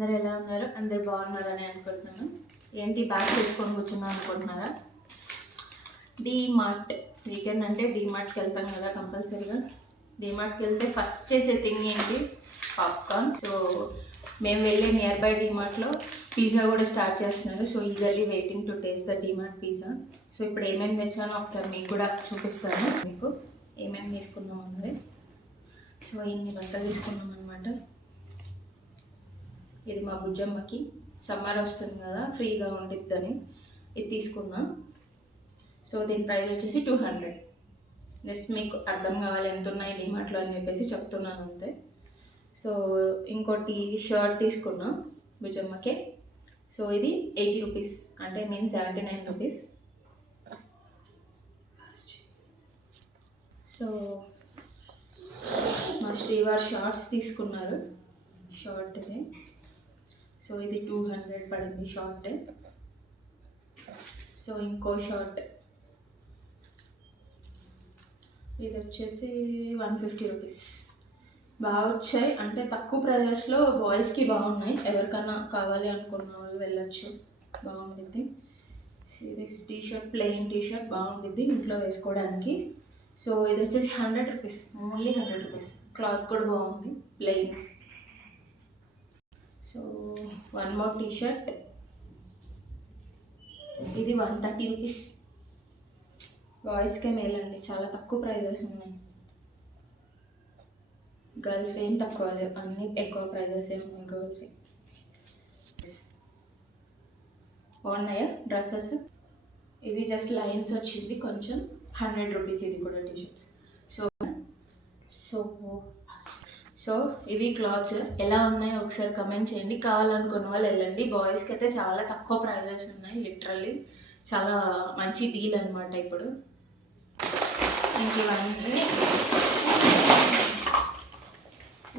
అందరు ఎలా ఉన్నారు? అందరు బాగున్నారని అనుకుంటున్నాను. ఏంటి బ్యాగ్ తీసుకొని కూర్చున్నాను అనుకుంటున్నారా? డీమార్ట్ వీకెండ్ అంటే డీమార్ట్కి వెళ్తాం కదా కంపల్సరీగా. డీమార్ట్కి వెళ్తే ఫస్ట్ చేసే థింగ్ ఏంటి? పాప్కార్న్. సో మేము వెళ్ళే నియర్ బై డీమార్ట్లో పిజ్జా కూడా స్టార్ట్ చేస్తున్నారు. So eagerly waiting to taste the DMart pizza. So ఇప్పుడు ఏమేమి తెచ్చానో ఒకసారి మీకు కూడా చూపిస్తాను. మీకు ఏమేమి తీసుకున్నాం అన్నది. సో ఇన్ని బట్టలు తీసుకున్నాం అనమాట. ఇది మా బుజ్జమ్మకి సమ్మర్ వస్తుంది కదా, ఫ్రీగా ఉండిద్దని ఇది తీసుకున్నా. సో దీని ప్రైస్ వచ్చేసి 200. జస్ట్ మీకు అర్థం కావాలి ఎంత ఉన్నాయి డీమార్ట్లో అని చెప్పేసి చెప్తున్నాను అంతే. సో ఇంకోటి షర్ట్ తీసుకున్నా బుజ్జమ్మకి. సో ఇది 80 రూపీస్, అంటే మీన్స్ 79 రూపీస్. సో మా శ్రీవార్ షార్ట్స్ తీసుకున్నారు. షార్ట్ ఇది. సో ఇది 200 పడింది షార్ట్. సో ఇంకో షార్ట్ ఇది వచ్చేసి 150 రూపీస్. బాగా వచ్చాయి, అంటే తక్కువ ప్రైజెస్లో బాయ్స్కి బాగున్నాయి. ఎవరికైనా కావాలి అనుకున్న వాళ్ళు వెళ్ళొచ్చు, బాగుండిద్ది. ఇది టీషర్ట్, ప్లెయిన్ టీషర్ట్ బాగుండిద్ది ఇంట్లో వేసుకోవడానికి. సో ఇది వచ్చేసి 100 రూపీస్, ఓన్లీ 100 రూపీస్. క్లాత్ కూడా బాగుంది, plain. So one more t shirt, ఇది 130 రూపీస్. బాయ్స్కే మేలండి, చాలా తక్కువ ప్రైజెస్ ఉన్నాయి. గర్ల్స్ ఏం తక్కువ లేవు, అన్నీ ఎక్కువ ప్రైజెస్ ఏమి ఉన్నాయి గర్ల్స్వి. బాగున్నాయా డ్రెస్సెస్? ఇది జస్ట్ లైన్స్ వచ్చింది కొంచెం, 100 రూపీస్ ఇది కూడా టీషర్ట్స్. సో ఇవి క్లాత్స్ ఎలా ఉన్నాయో ఒకసారి కమెంట్ చేయండి. కావాలనుకున్న వాళ్ళు వెళ్ళండి. బాయ్స్కి అయితే చాలా తక్కువ ప్రైజెస్ ఉన్నాయి, లిటరల్లీ చాలా మంచి డీల్ అనమాట. ఇప్పుడు ఇంక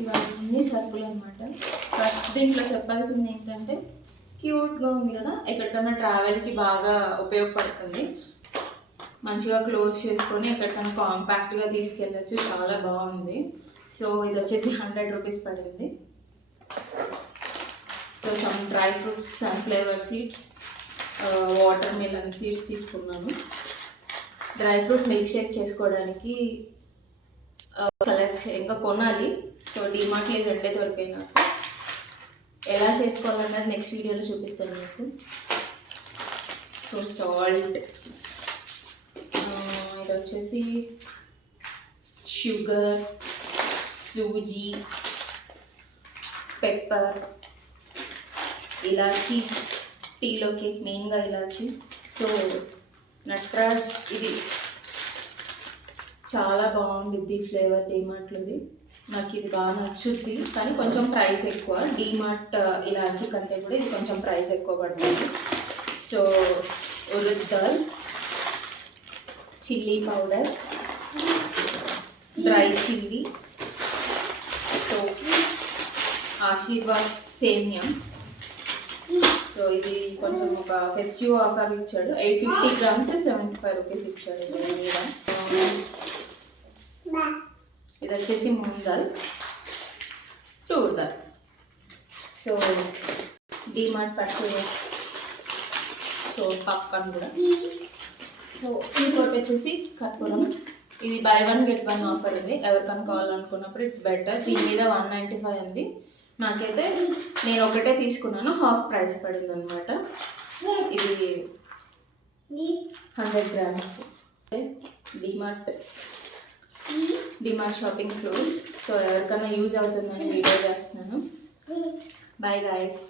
ఇవన్నీ సరుకులు అనమాట. ఫస్ట్ దీంట్లో చెప్పాల్సింది ఏంటంటే, క్యూట్గా ఉంది కదా, ఎక్కడికైనా ట్రావెల్కి బాగా ఉపయోగపడుతుంది. మంచిగా క్లోజ్ చేసుకొని ఎక్కడికైనా కాంపాక్ట్గా తీసుకెళ్ళచ్చు, చాలా బాగుంది. సో ఇది వచ్చేసి 100 రూపీస్ పడింది. So some dry fruits, sunflower seeds, water melon seeds తీసుకున్నాను. డ్రై ఫ్రూట్ మిల్క్ షేక్ చేసుకోవడానికి కలెక్ట్ ఇంకా కొనాలి. సో డీమార్ట్లో ఈ రెండే దొరికాయి నాకు. ఎలా చేసుకోవాలన్నది నెక్స్ట్ వీడియోలో చూపిస్తాను మీకు. సో సాల్ట్, ఇది వచ్చేసి షుగర్, సూజీ, పెప్పర్, ఇలాచీ, టీలోకి మెయిన్గా ఇలాచీ. సో నట్రాజ్, ఇది చాలా బాగుండిద్ది ఫ్లేవర్ డీమార్ట్లోది. నాకు ఇది బాగా నచ్చుద్ది, కానీ కొంచెం ప్రైస్ ఎక్కువ. డీమార్ట్ ఇలాచీ కంటే కూడా ఇది కొంచెం ప్రైస్ ఎక్కువ పడుతుంది. So urad dal, chilli powder, dry chilli, so Aashirvaad సేమ్యం. సో ఇది కొంచెం ఒక ఫెస్టివ్ ఆఫర్ ఇచ్చాడు. 850 గ్రామ్స్ 75 రూపీస్ ఇచ్చాడు. ఇది వచ్చేసి moong dal, tour dal. So DMart purchase. So popcorn కూడా. సో ఇంకోటి వచ్చేసి కర్పూరం. ఇది బై 1 get 1 ఆఫర్ ఉంది. ఎవరికైనా కావాలనుకున్నప్పుడు ఇట్స్ బెటర్. దీని మీద 195 ఉంది. నాకైతే నేను ఒకటే తీసుకున్నాను, హాఫ్ ప్రైస్ పడింది అనమాట. ఇది 100 grams. DMart shopping close. So ఎవరికైనా యూజ్ అవుతుందని వీడియో చేస్తున్నాను. Bye guys.